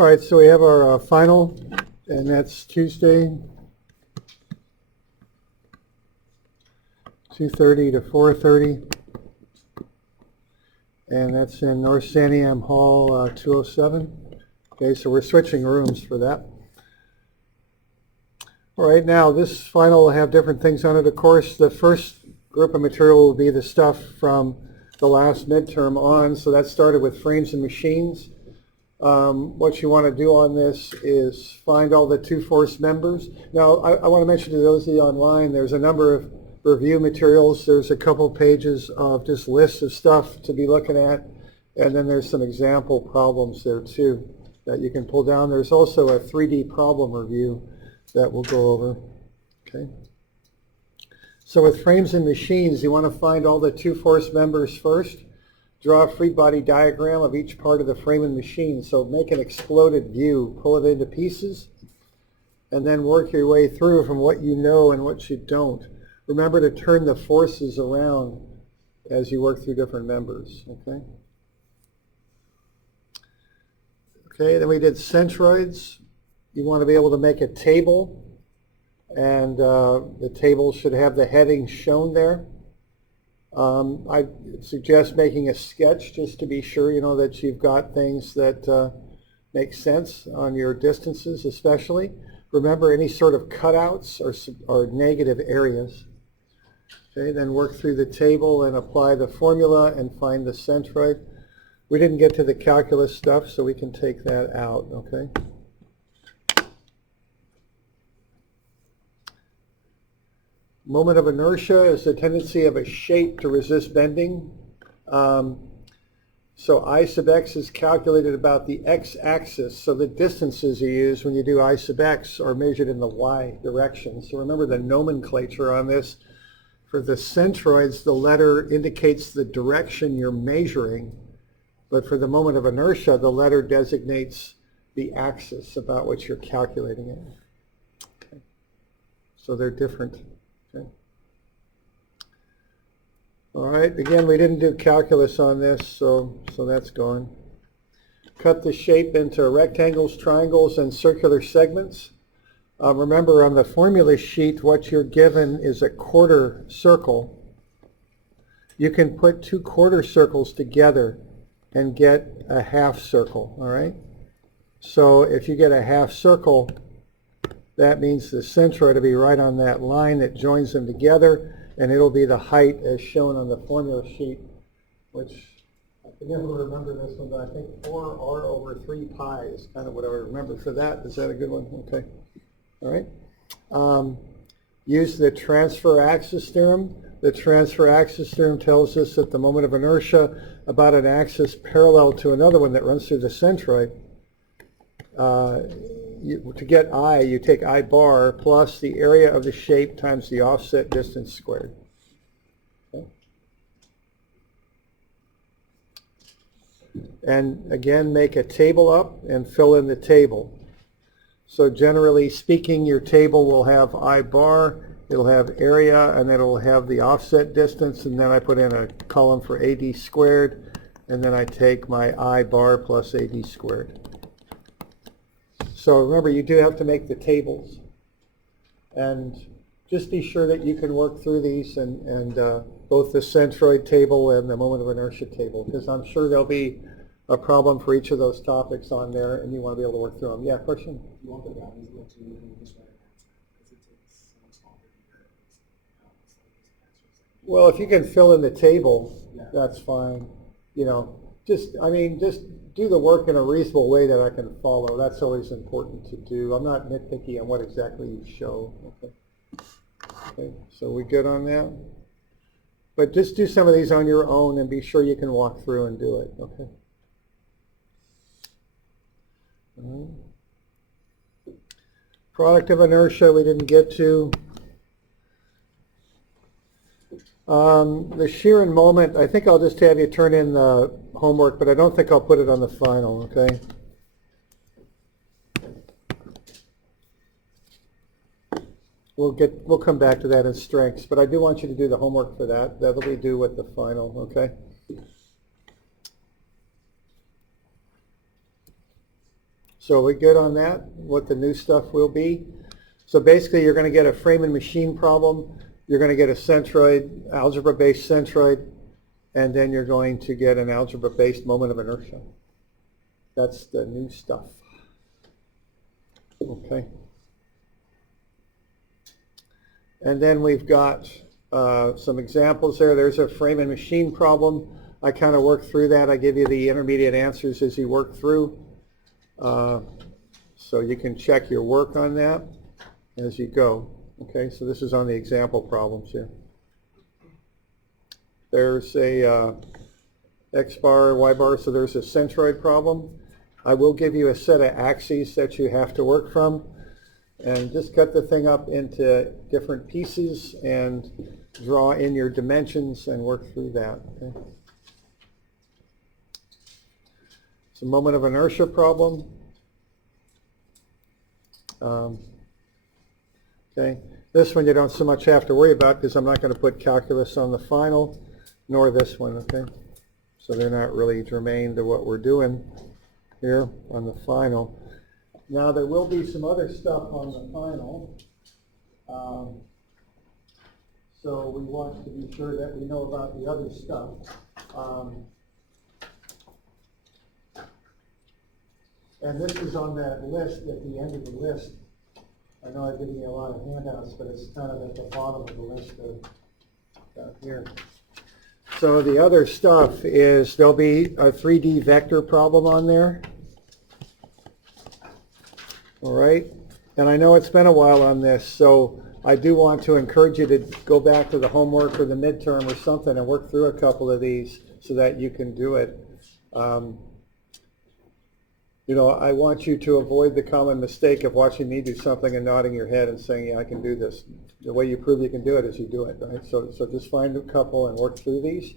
All right, so we have our final, and that's Tuesday, 2:30 to 4:30. And that's in North Santiam Hall, 207. Okay, so we're switching rooms for that. All right, now this final will have different things on it. Of course, the first group of material will be the stuff from the last midterm on. So that started with frames and machines. What you want to do on this is find all the two-force members. Now, I want to mention to those of you online, there's a number of review materials. There's a couple pages of just lists of stuff to be looking at, and then there's some example problems there too that you can pull down. There's also a 3D problem review that we'll go over. Okay. So with frames and machines, you want to find all the two-force members first. Draw a free body diagram of each part of the frame and machine. So make an exploded view, pull it into pieces, and then work your way through from what you know and what you don't. Remember to turn the forces around as you work through different members. Okay. Okay, then we did centroids. You want to be able to make a table, and the table should have the heading shown there. I suggest making a sketch just to be sure, you know, that you've got things that make sense on your distances especially. Remember, any sort of cutouts are negative areas. Okay, then work through the table and apply the formula and find the centroid. We didn't get to the calculus stuff, so we can take that out, okay? Moment of inertia is the tendency of a shape to resist bending. So I sub x is calculated about the x-axis. So the distances you use when you do I sub x are measured in the y direction. So remember the nomenclature on this. For the centroids, the letter indicates the direction you're measuring. But for the moment of inertia, the letter designates the axis about which you're calculating it. Okay. So they're different. Okay. All right, again, we didn't do calculus on this, so that's gone. Cut the shape into rectangles, triangles, and circular segments. Remember, on the formula sheet, what you're given is a quarter circle. You can put two quarter circles together and get a half circle, all right? So if you get a half circle, that means the centroid will be right on that line that joins them together, and it'll be the height as shown on the formula sheet, which I can never remember this one, but I think 4r over 3 pi is kind of what I remember for that. Is that a good one? Okay. All right. Use the transfer axis theorem. The transfer axis theorem tells us that the moment of inertia about an axis parallel to another one that runs through the centroid. To get I, you take I bar plus the area of the shape times the offset distance squared. Okay. And again, make a table up and fill in the table. So generally speaking, your table will have I bar, it'll have area, and then it'll have the offset distance, and then I put in a column for AD squared, and then I take my I bar plus AD squared. So remember, you do have to make the tables. And just be sure that you can work through these and both the centroid table and the moment of inertia table, because I'm sure there'll be a problem for each of those topics on there, and you want to be able to work through them. Yeah, question? You want the values to look to this right because it takes so much longer to get Well, if you can fill in the table, yeah, that's fine. You know, just do the work in a reasonable way that I can follow. That's always important to do. I'm not nitpicky on what exactly you show. Okay. Okay, so we good on that? But just do some of these on your own and be sure you can walk through and do it. Okay. Product of inertia we didn't get to. The shear and moment, I think I'll just have you turn in the homework, but I don't think I'll put it on the final, okay? We'll come back to that in strengths, but I do want you to do the homework for that. That'll be due with the final, okay? So we good on that, what the new stuff will be? So basically you're going to get a frame and machine problem, you're going to get a centroid, algebra-based centroid, and then you're going to get an algebra-based moment of inertia. That's the new stuff. Okay. And then we've got some examples there. There's a frame and machine problem. I kind of work through that. I give you the intermediate answers as you work through. So you can check your work on that as you go. Okay, so this is on the example problems here. There's a X bar, Y bar, so there's a centroid problem. I will give you a set of axes that you have to work from. And just cut the thing up into different pieces and draw in your dimensions and work through that. Okay. It's a moment of inertia problem. Okay. This one you don't so much have to worry about because I'm not going to put calculus on the final, nor this one. Okay. So they're not really germane to what we're doing here on the final. Now there will be some other stuff on the final, so we want to be sure that we know about the other stuff. And this is on that list at the end of the list. I know I've given you a lot of handouts, but it's kind of at the bottom of the list down here. So the other stuff is there'll be a 3D vector problem on there. All right, and I know it's been a while on this, so I do want to encourage you to go back to the homework or the midterm or something and work through a couple of these so that you can do it. You know, I want you to avoid the common mistake of watching me do something and nodding your head and saying, yeah, I can do this. The way you prove you can do it is you do it, right? So just find a couple and work through these.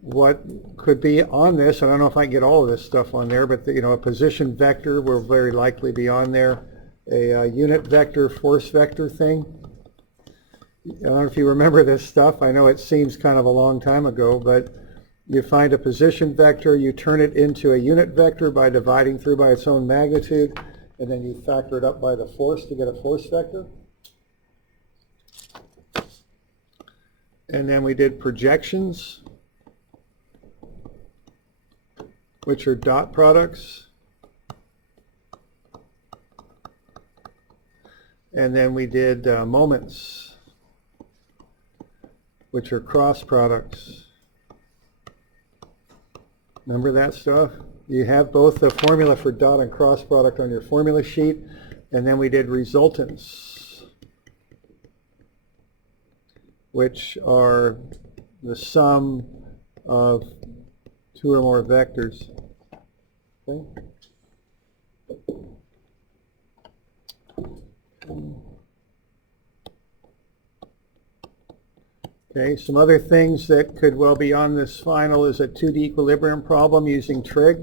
What could be on this, I don't know if I can get all of this stuff on there, but you know, a position vector will very likely be on there. A unit vector, force vector thing. I don't know if you remember this stuff. I know it seems kind of a long time ago, but you find a position vector, you turn it into a unit vector by dividing through by its own magnitude, and then you factor it up by the force to get a force vector. And then we did projections, which are dot products. And then we did moments, which are cross products. Remember that stuff? You have both the formula for dot and cross product on your formula sheet. And then we did resultants, which are the sum of two or more vectors. Okay. Okay, some other things that could well be on this final is a 2D equilibrium problem using trig.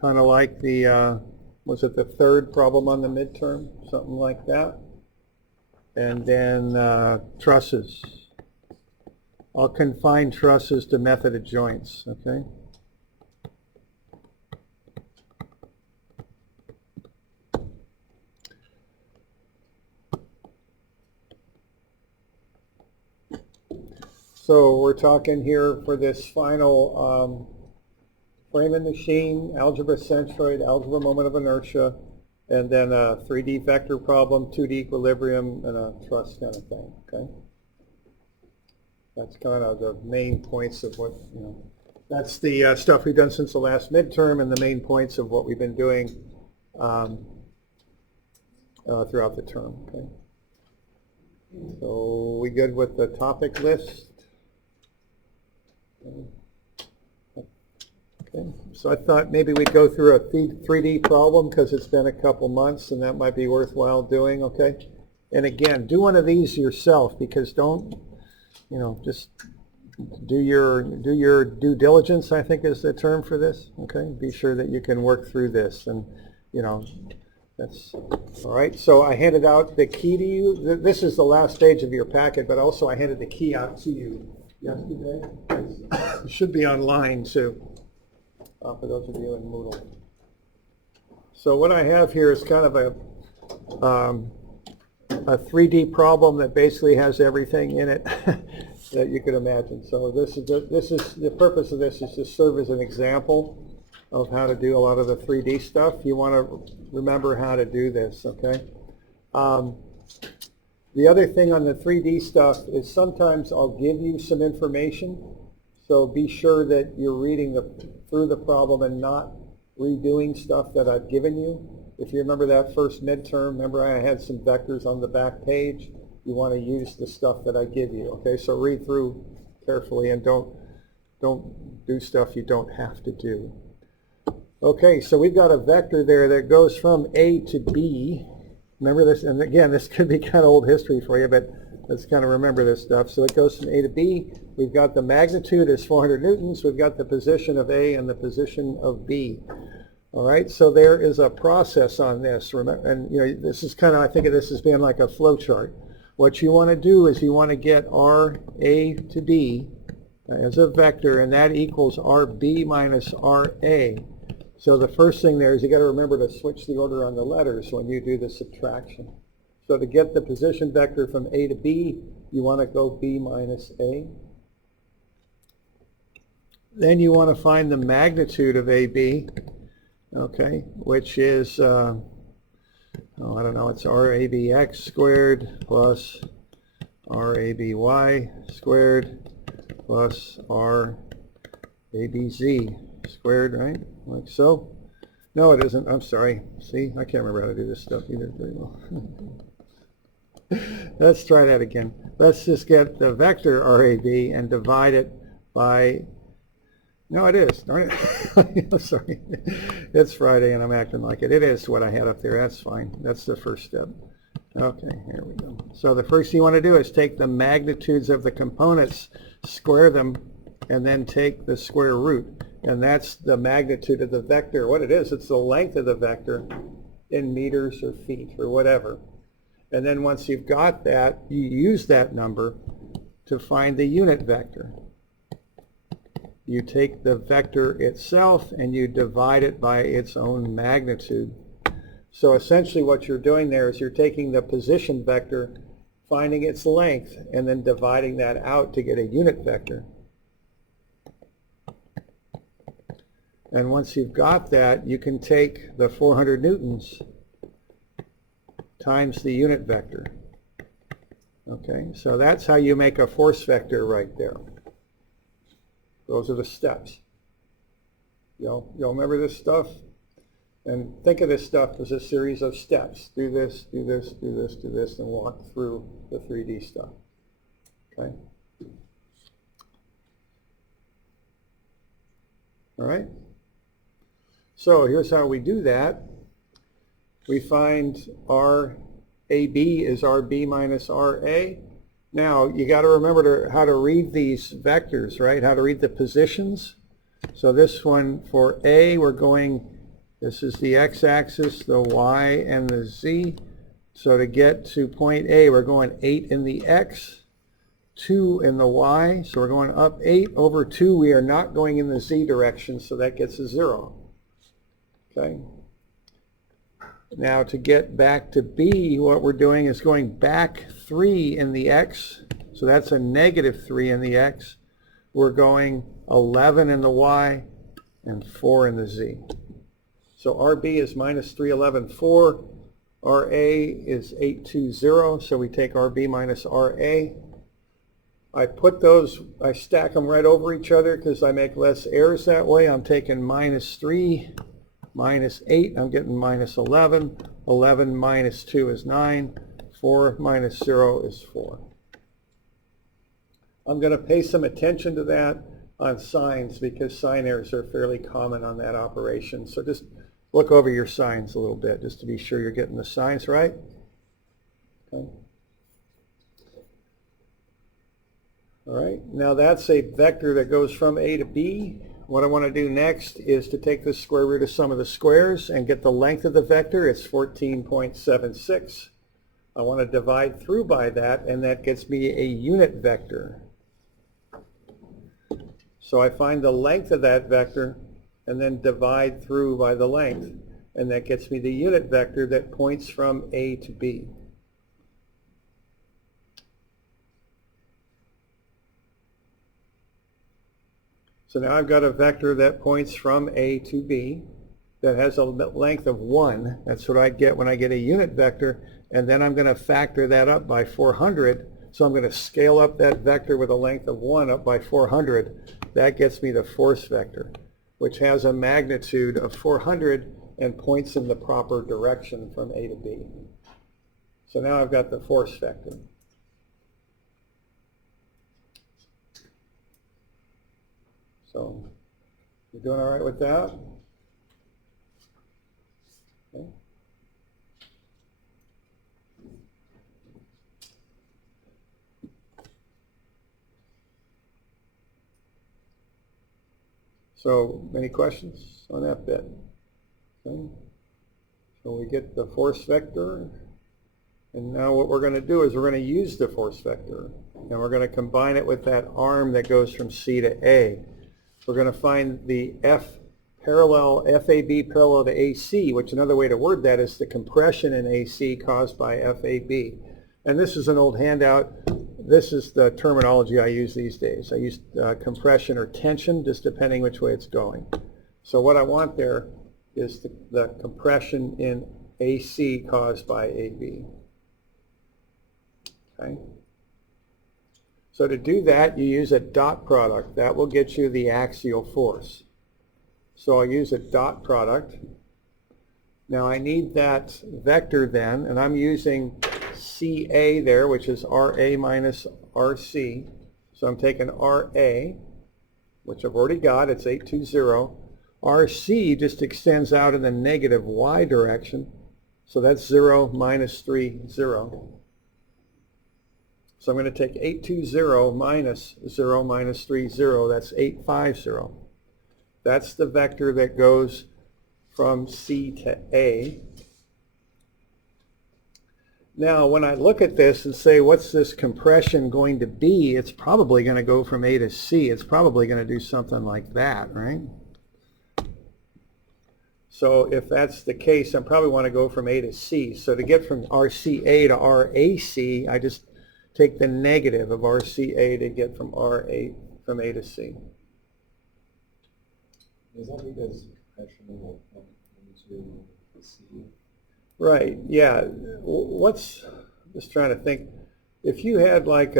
Kind of like the, was it the third problem on the midterm? Something like that. And then trusses. I'll confine trusses to method of joints, okay? So we're talking here for this final frame and machine, algebra centroid, algebra moment of inertia, and then a 3D vector problem, 2D equilibrium, and a truss kind of thing, okay? That's kind of the main points of what, you know, that's the stuff we've done since the last midterm and the main points of what we've been doing throughout the term, okay? So we good with the topic list? Okay, so I thought maybe we'd go through a 3D problem because it's been a couple months and that might be worthwhile doing, okay? And again, do one of these yourself because don't, you know, just do your due diligence, I think is the term for this, okay? Be sure that you can work through this and, you know, that's all right. So I handed out the key to you. This is the last page of your packet, but also I handed the key out to you yesterday. It should be online too. for those of you in Moodle. So what I have here is kind of a 3D problem that basically has everything in it that you could imagine. So this is the purpose of this is to serve as an example of how to do a lot of the 3D stuff. You want to remember how to do this, okay? The other thing on the 3D stuff is sometimes I'll give you some information, so be sure that you're reading through the problem and not redoing stuff that I've given you. If you remember that first midterm, remember I had some vectors on the back page? You want to use the stuff that I give you, okay? So read through carefully and don't do stuff you don't have to do. Okay, so we've got a vector there that goes from A to B. Remember this, and again, this could be kind of old history for you, but let's kind of remember this stuff. So it goes from A to B. We've got the magnitude is 400 newtons. We've got the position of A and the position of B. All right, so there is a process on this. Remember, and you know, this is kind of, I think of this as being like a flow chart. What you want to do is you want to get RA to B as a vector, and that equals RB minus RA. So the first thing there is you got to remember to switch the order on the letters when you do the subtraction. So to get the position vector from A to B, you want to go B minus A. Then you want to find the magnitude of AB, okay, which is, I don't know, it's RABX squared plus RABY squared plus RABZ squared, right? Like so. No, it isn't. I'm sorry. See, I can't remember how to do this stuff either very well. Let's try that again. Let's just get the vector RAB and divide it by, no, it is. Darn it. I'm sorry. It's Friday and I'm acting like it. It is what I had up there. That's fine. That's the first step. Okay, here we go. So the first thing you want to do is take the magnitudes of the components, square them, and then take the square root. And that's the magnitude of the vector. What it is, it's the length of the vector in meters or feet or whatever. And then once you've got that, you use that number to find the unit vector. You take the vector itself and you divide it by its own magnitude. So essentially what you're doing there is you're taking the position vector, finding its length, and then dividing that out to get a unit vector. And once you've got that, you can take the 400 newtons times the unit vector. Okay, so that's how you make a force vector right there. Those are the steps. You'll remember this stuff? And think of this stuff as a series of steps. Do this, do this, do this, do this, and walk through the 3D stuff. Okay? All right? So here's how we do that. We find RAB is RB minus RA. Now, you got to remember how to read these vectors, right? How to read the positions. So this one for A, we're going, this is the x-axis, the y, and the z. So to get to point A, we're going 8 in the x, 2 in the y. So we're going up 8 over 2. We are not going in the z direction, so that gets a 0. Okay. Now to get back to B, what we're doing is going back 3 in the x. So that's a negative 3 in the x. We're going 11 in the y and 4 in the z. So RB is minus 311, 4. RA is 820, so we take RB minus RA. I put those, I stack them right over each other because I make less errors that way. I'm taking minus 3. Minus 8, I'm getting minus 11. 11 minus 2 is 9. 4 minus 0 is 4. I'm going to pay some attention to that on signs because sign errors are fairly common on that operation. So just look over your signs a little bit just to be sure you're getting the signs right. Okay. All right, now that's a vector that goes from A to B. What I want to do next is to take the square root of some of the squares and get the length of the vector. It's 14.76. I want to divide through by that, and that gets me a unit vector. So I find the length of that vector and then divide through by the length. And that gets me the unit vector that points from A to B. So now I've got a vector that points from A to B that has a length of 1. That's what I get when I get a unit vector. And then I'm going to factor that up by 400. So I'm going to scale up that vector with a length of 1 up by 400. That gets me the force vector, which has a magnitude of 400 and points in the proper direction from A to B. So now I've got the force vector. So you doing all right with that? Okay. So any questions on that bit? Okay. So we get the force vector, and now what we're going to do is we're going to use the force vector, and we're going to combine it with that arm that goes from C to A. We're going to find the FAB parallel to AC, which another way to word that is the compression in AC caused by FAB. And this is an old handout. This is the terminology I use these days. I use compression or tension, just depending which way it's going. So what I want there is the compression in AC caused by AB. Okay. So to do that, you use a dot product. That will get you the axial force. So I'll use a dot product. Now I need that vector then, and I'm using CA there, which is RA minus RC. So I'm taking RA, which I've already got, it's 820. RC just extends out in the negative Y direction. So that's 0 minus 3, 0. So I'm going to take 820 minus 0 minus 3, 0. That's 850. That's the vector that goes from C to A. Now, when I look at this and say, what's this compression going to be? It's probably going to go from A to C. It's probably going to do something like that, right? So if that's the case, I probably want to go from A to C. So to get from RCA to RAC, I just take the negative of RCA to get from A to C. Is that because compression will come into C? Right, yeah. Just trying to think, if you had like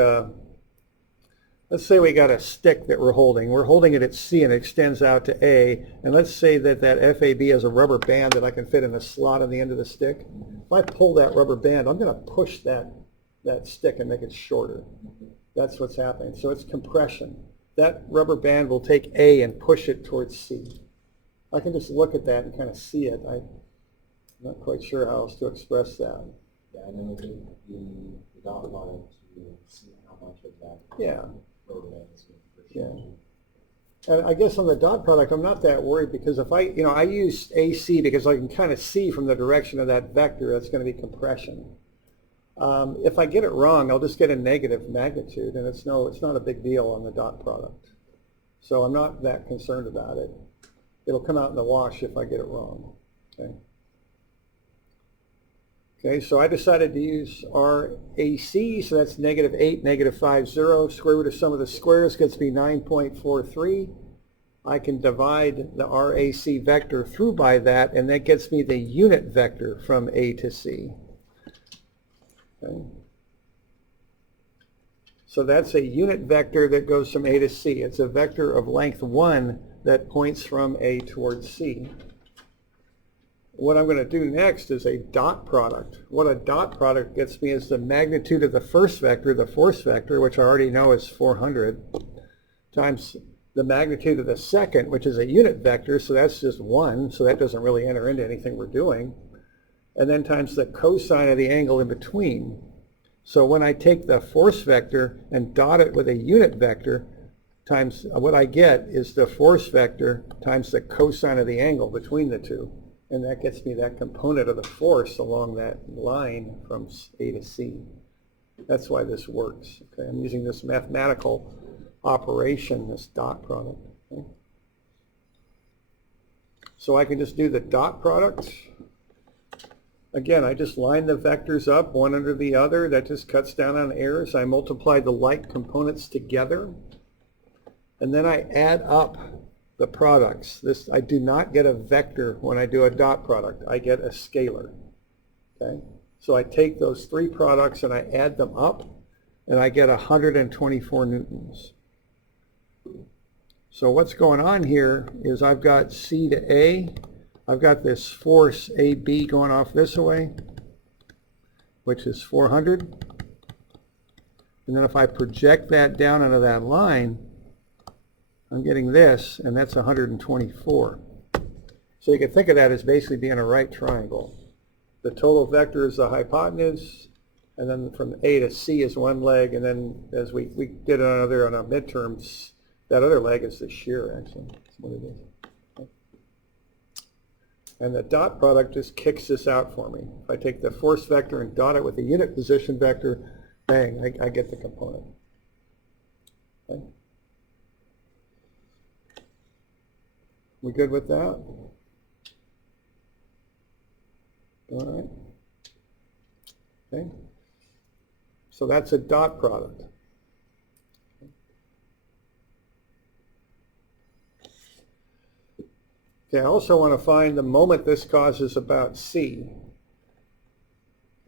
let's say we got a stick that we're holding it at C and it extends out to A, and let's say that FAB has a rubber band that I can fit in a slot on the end of the stick. If I pull that rubber band, I'm going to push that stick and make it shorter. That's what's happening. So it's compression. That rubber band will take A and push it towards C. I can just look at that and kind of see it. I'm not quite sure how else to express that. Yeah, and then we take the dot line to see how much of that rubber band is going to push. Yeah. And I guess on the dot product, I'm not that worried because if I use AC because I can kind of see from the direction of that vector that's going to be compression. If I get it wrong, I'll just get a negative magnitude, and it's not a big deal on the dot product. So I'm not that concerned about it. It'll come out in the wash if I get it wrong. Okay. Okay, so I decided to use RAC, so that's negative 8, negative 50. Square root of sum of the squares gets me 9.43. I can divide the RAC vector through by that, and that gets me the unit vector from A to C. Okay. So that's a unit vector that goes from A to C. It's a vector of length 1 that points from A towards C. What I'm going to do next is a dot product. What a dot product gets me is the magnitude of the first vector, the force vector, which I already know is 400, times the magnitude of the second, which is a unit vector, so that's just 1, so that doesn't really enter into anything we're doing, and then times the cosine of the angle in between. So when I take the force vector and dot it with a unit vector, times what I get is the force vector times the cosine of the angle between the two. And that gets me that component of the force along that line from A to C. That's why this works. Okay, I'm using this mathematical operation, this dot product. Okay. So I can just do the dot product. Again, I just line the vectors up one under the other. That just cuts down on errors. I multiply the like components together. And then I add up the products. I do not get a vector when I do a dot product. I get a scalar. Okay? So I take those three products and I add them up, and I get 124 newtons. So what's going on here is I've got C to A. I've got this force AB going off this way, which is 400. And then if I project that down onto that line, I'm getting this, and that's 124. So you can think of that as basically being a right triangle. The total vector is the hypotenuse, and then from A to C is one leg, and then as we did on our midterms, that other leg is the shear, actually. That's what it is. And the dot product just kicks this out for me. If I take the force vector and dot it with the unit position vector, bang, I get the component. Okay. We good with that? All right. Okay. So that's a dot product. Okay, I also want to find the moment this causes about C.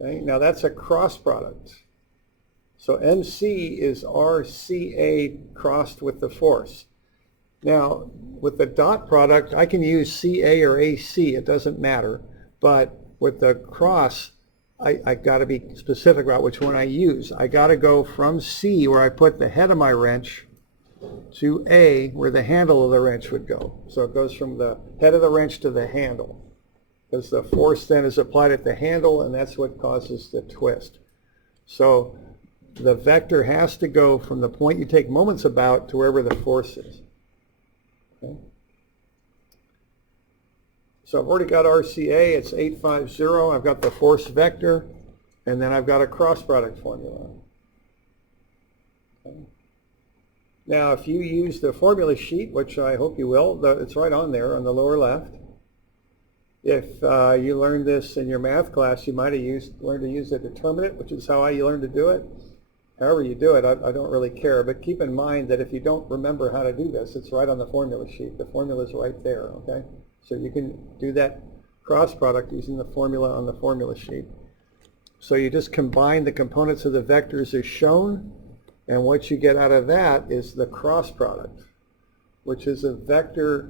Okay, now that's a cross product. So MC is RCA crossed with the force. Now, with the dot product, I can use CA or AC, it doesn't matter. But with the cross, I got to be specific about which one I use. I got to go from C, where I put the head of my wrench, to A, where the handle of the wrench would go. So it goes from the head of the wrench to the handle, because the force then is applied at the handle, and that's what causes the twist. So the vector has to go from the point you take moments about to wherever the force is. Okay. So I've already got RCA, it's 850. I've got the force vector, and then I've got a cross product formula. Okay. Now, if you use the formula sheet, which I hope you will, it's right on there on the lower left. If you learned this in your math class, you might have learned to use a determinant, which is how you learned to do it. However you do it, I don't really care. But keep in mind that if you don't remember how to do this, it's right on the formula sheet. The formula is right there, okay? So you can do that cross product using the formula on the formula sheet. So you just combine the components of the vectors as shown, and what you get out of that is the cross product, which is a vector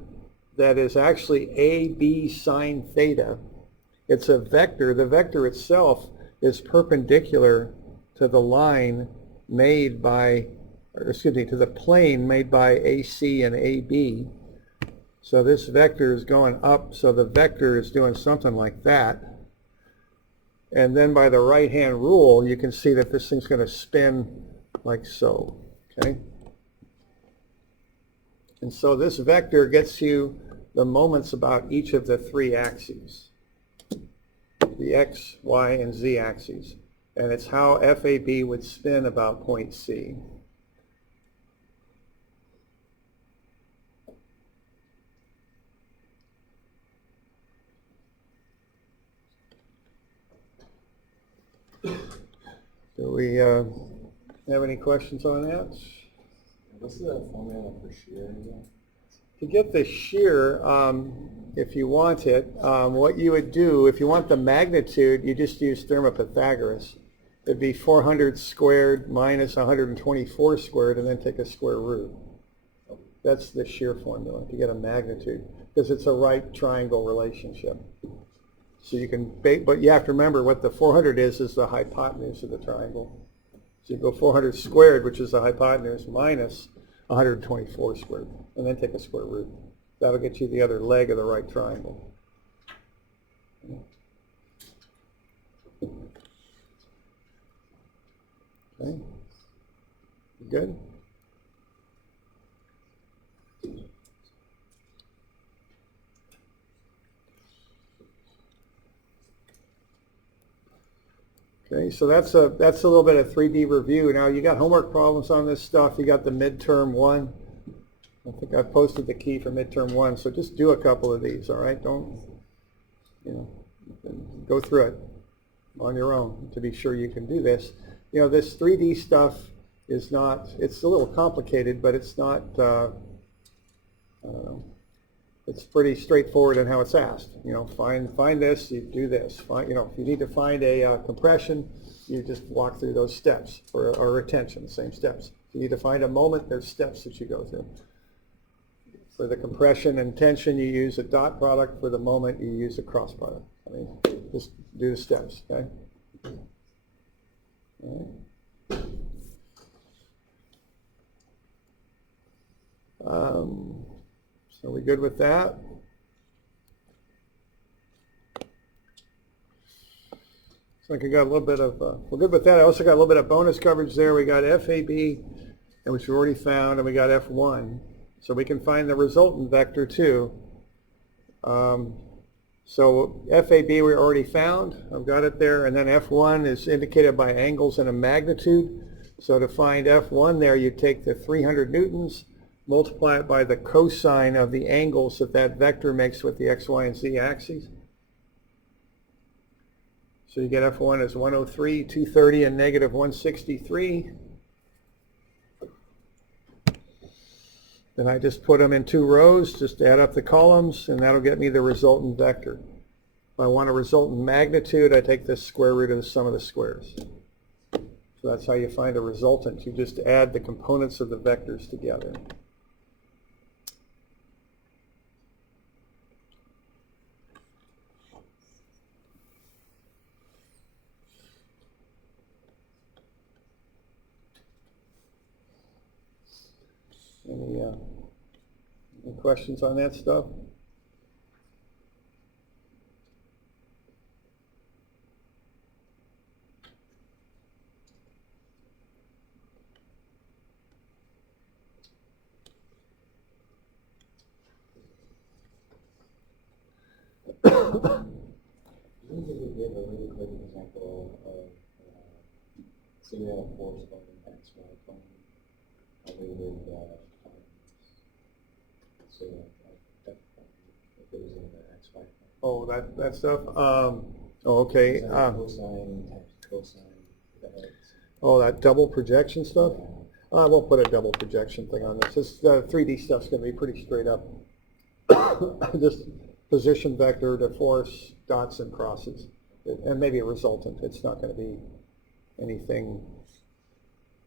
that is actually AB sine theta. It's a vector. The vector itself is perpendicular to the line made by, or excuse me, to the plane made by AC and AB. So this vector is going up, so the vector is doing something like that. And then by the right-hand rule, you can see that this thing's going to spin like so, okay? And so this vector gets you the moments about each of the three axes, the X, Y, and Z axes. And it's how FAB would spin about point C. Do we have any questions on that? What's the formula for shear again? To get the shear, if you want it, what you would do, if you want the magnitude, you just use Thermopythagoras. It'd be 400 squared minus 124 squared, and then take a square root. That's the shear formula to get a magnitude, because it's a right triangle relationship. So you can, but you have to remember what the 400 is the hypotenuse of the triangle. So you go 400 squared, which is the hypotenuse, minus 124 squared, and then take a square root. That'll get you the other leg of the right triangle. Okay. Good? Okay, so that's a little bit of 3D review. Now you got homework problems on this stuff. You got the midterm one. I think I've posted the key for midterm 1, so just do a couple of these, all right? Don't, go through it on your own to be sure you can do this. This 3D stuff is not, it's a little complicated, but it's not, I don't know, it's pretty straightforward in how it's asked. Find this, you do this. If you need to find a compression, you just walk through those steps, or retention, the same steps. If you need to find a moment, there's steps that you go through. For the compression and tension, you use a dot product. For the moment, you use a cross product. Just do the steps, okay? All right. So we good with that? So I got a little bit of, we're good with that. I also got a little bit of bonus coverage there. We got FAB, which we already found, and we got F1. So we can find the resultant vector too. So FAB we already found. I've got it there. And then F1 is indicated by angles and a magnitude. So to find F1 there, you take the 300 newtons, multiply it by the cosine of the angles that vector makes with the X, Y, and Z axes. So you get F1 as 103, 230, and negative 163. Then I just put them in 2 rows, just add up the columns, and that'll get me the resultant vector. If I want a resultant magnitude, I take the square root of the sum of the squares. So that's how you find a resultant. You just add the components of the vectors together. Any questions on that stuff? I think we could give a really quick example of serial force on an XY plane. How we would say if it was in the XY plane. Oh, that stuff. Okay. Cosine times cosine. Oh, that double projection stuff. I won't put a double projection thing on this. This 3D stuff's going to be pretty straight up. Just position vector to force dots and crosses, and maybe a resultant. It's not going to be anything,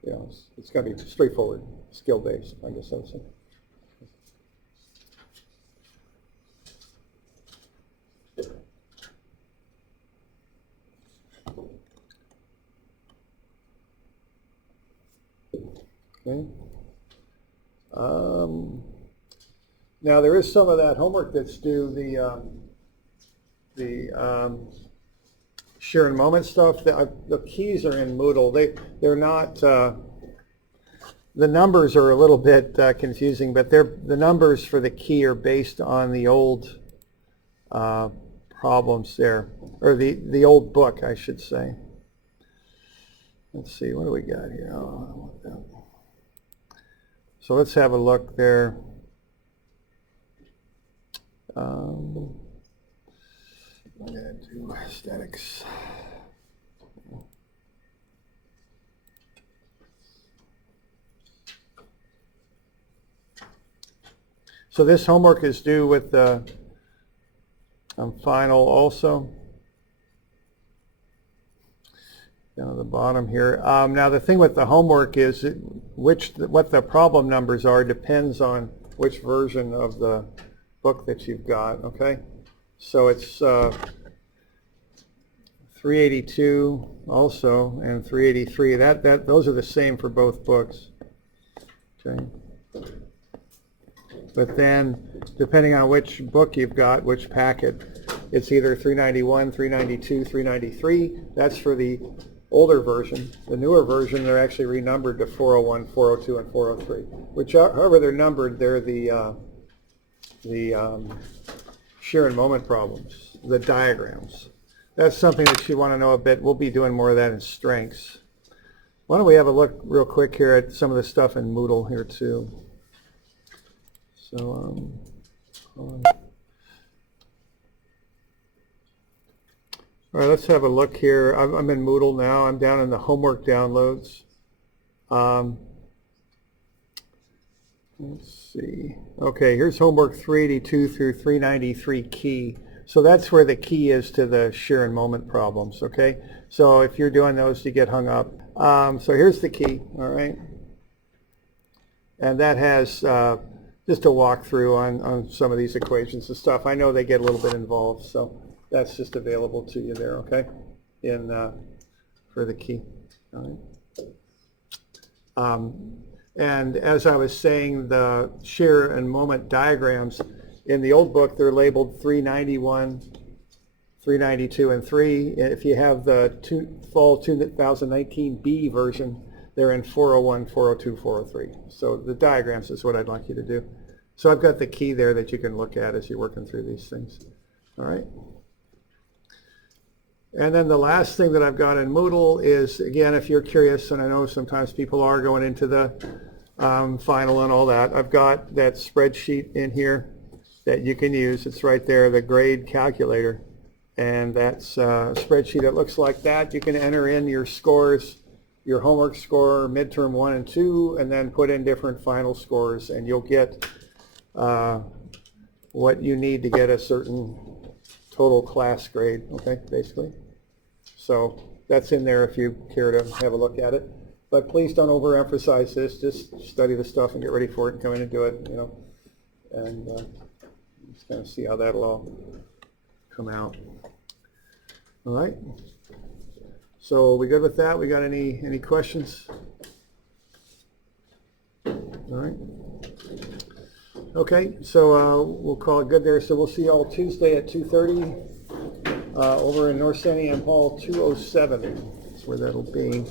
it's going to be straightforward, skill based, I guess I would say. Okay. Now there is some of that homework that's due, the shear and moment stuff. The keys are in Moodle. They're not, the numbers are a little bit confusing, but the numbers for the key are based on the old problems there, or the old book, I should say. Let's see, what do we got here? Oh, I don't want that. So let's have a look there. I'm going to do statics. So this homework is due with the final also. Down at the bottom here. Now the thing with the homework is what the problem numbers are depends on which version of the book that you've got. Okay, so it's 382 also and 383. Those are the same for both books. Okay, but then depending on which book you've got, which packet, it's either 391, 392, 393. That's for the older version. The newer version, they're actually renumbered to 401, 402, and 403. However they're numbered, they're the shear and moment problems, the diagrams. That's something that you want to know a bit. We'll be doing more of that in strengths. Why don't we have a look real quick here at some of the stuff in Moodle here too. So, all right, let's have a look here. I'm in Moodle now. I'm down in the homework downloads. Let's see. Okay, here's homework 382 through 393 key. So that's where the key is to the share and moment problems, okay? So if you're doing those, you get hung up. So here's the key, all right? And that has just a walkthrough on some of these equations and stuff. I know they get a little bit involved, so that's just available to you there, okay? For the key, all right? And as I was saying, the share and moment diagrams in the old book, they're labeled 391, 392, and 3. If you have the fall 2019B version, they're in 401, 402, 403. So the diagrams is what I'd like you to do. So I've got the key there that you can look at as you're working through these things. All right. And then the last thing that I've got in Moodle is, again, if you're curious, and I know sometimes people are going into the final and all that, I've got that spreadsheet in here that you can use. It's right there, the grade calculator. And that's a spreadsheet that looks like that. You can enter in your scores, your homework score, midterm 1 and 2, and then put in different final scores, and you'll get what you need to get a certain total class grade, okay, basically. So that's in there if you care to have a look at it. But please don't overemphasize this. Just study the stuff and get ready for it and come in and do it, you know. And just kind of see how that'll all come out. All right. So we good with that? We got any questions? All right. Okay, so we'll call it good there. So we'll see you all Tuesday at 2:30 over in North Santiam Hall 207. That's where that'll be.